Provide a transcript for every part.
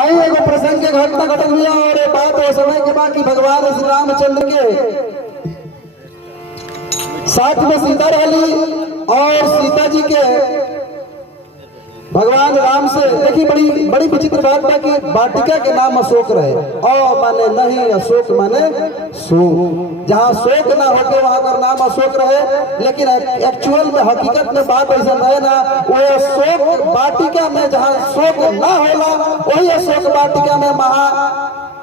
आई एगो प्रसंग के घटना घटल हुआ और ये बात वो समय के बाद कि भगवान श्री रामचंद्र के साथ में सीता रहली और सीता जी के भगवान राम से देखी बड़ी बड़ी विचित्र बात बा कि वाटिका के नाम अशोक रहे और माने नहीं अशोक माने शोक, जहाँ शोक ना होके वहां का नाम अशोक रहे, लेकिन एक्चुअल में हकीकत में बात ऐसा रहे ना, वो अशोक वाटिका में जहाँ शोक ना होला वही अशोक वाटिका में महा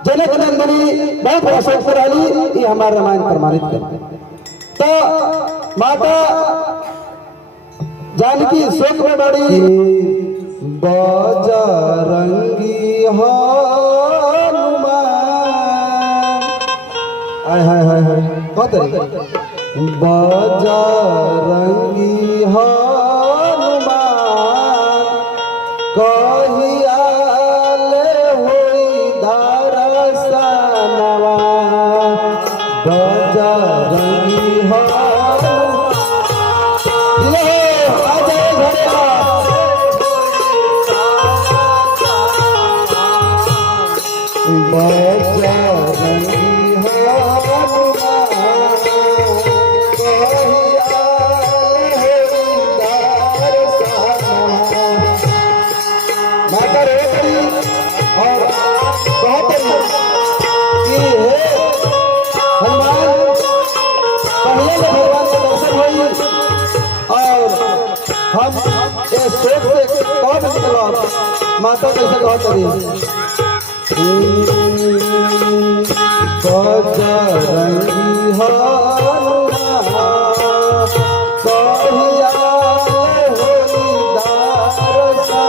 जनक नंदिनी बहुत अशोक रहली। ये हमारा रामायण प्रमाणित करते। तो माता जानकी शोक में बड़ी बजरंगी हनुमान, हाय हाय हाय हाय बजरंगी हनुमान कहिया ले होई दरसनवा, बजरंगी माता कैसे कहत रही बजरंगी हनुमान कहिया होई दरसनवा,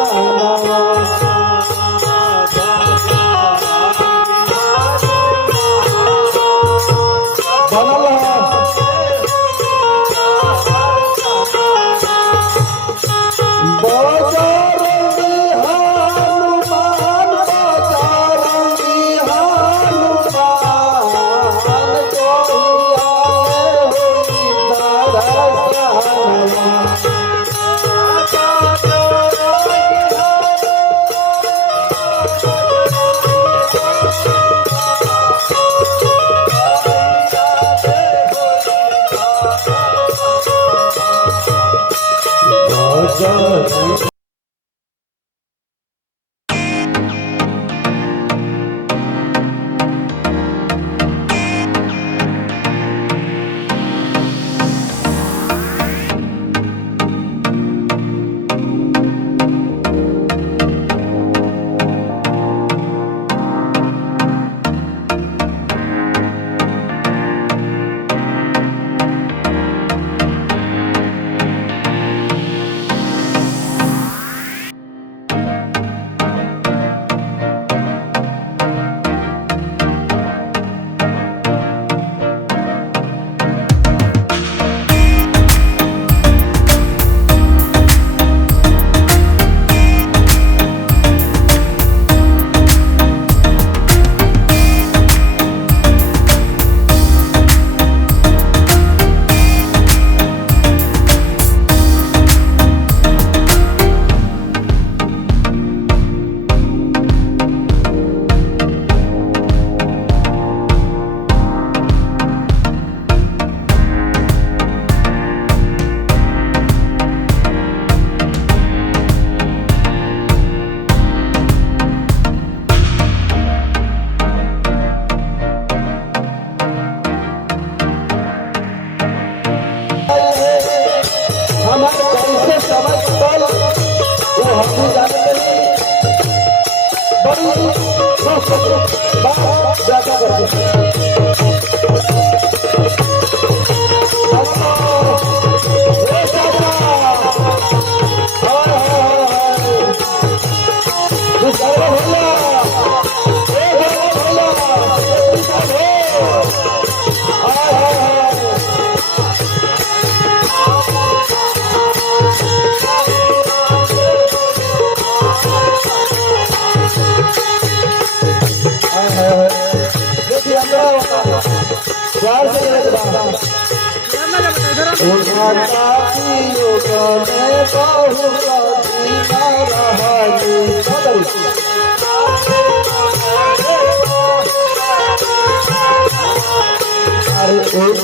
बहु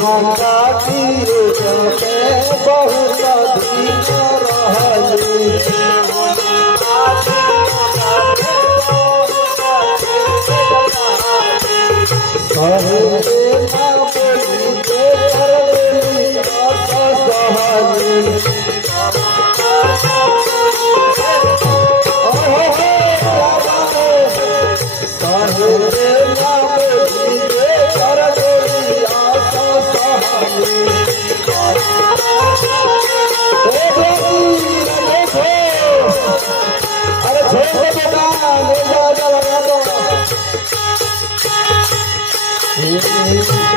माता दिए जमे बहुत दिन रहली सहे ना बोली के कर देली आशा सहली सहे ना बोली के कर देली आशा सहली अरे छोड़ दो बेटा ले जा लगा दो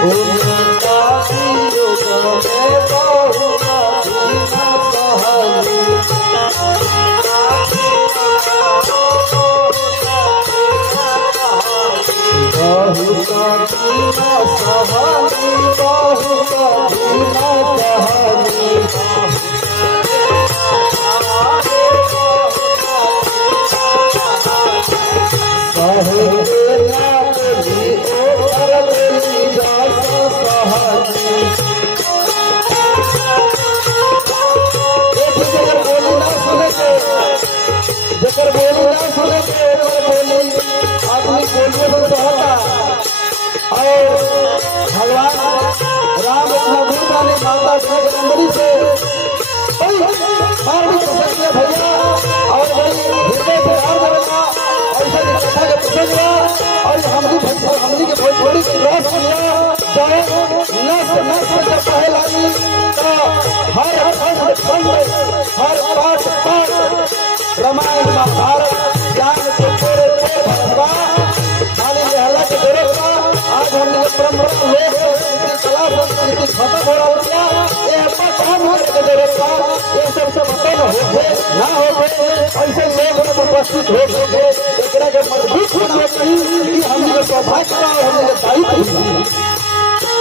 उनका दियो गमे बहुत दिन सहली बहुत दिन सहली बहुत दिन सहली सहे ना बोली ओ कर देली आशा सहली जेकर बोली ना सुने के ओकर बोली आदमी बोलिए तो सहता और भगवान राम इतना दूर वाले माता जगदम्बरी से मार भी प्रसन्न किया भैया और बड़ी हृदय प्यार जगना ऐसा कथा के प्रसन्न हुआ और हमनी के भोजपुरी के रस किया चाहे नस नस से कहे लागी तो हर खंड हर पाठ रामायण महाभारत ज्ञान के थोड़े भरवा खाली लहला के दौरत आज हमने परंपरा लोक संस्कृति कला संस्कृति खत्म हो रहा है ये अपना काम करे के जरूरत बा ये सब खत्म होवे ना होवे ऐसे लोग उपस्थित हो गए एकरा के मजबूत बनावे चाहिए कि हमने के सौभाग्य बा और हमने के दायित्व बा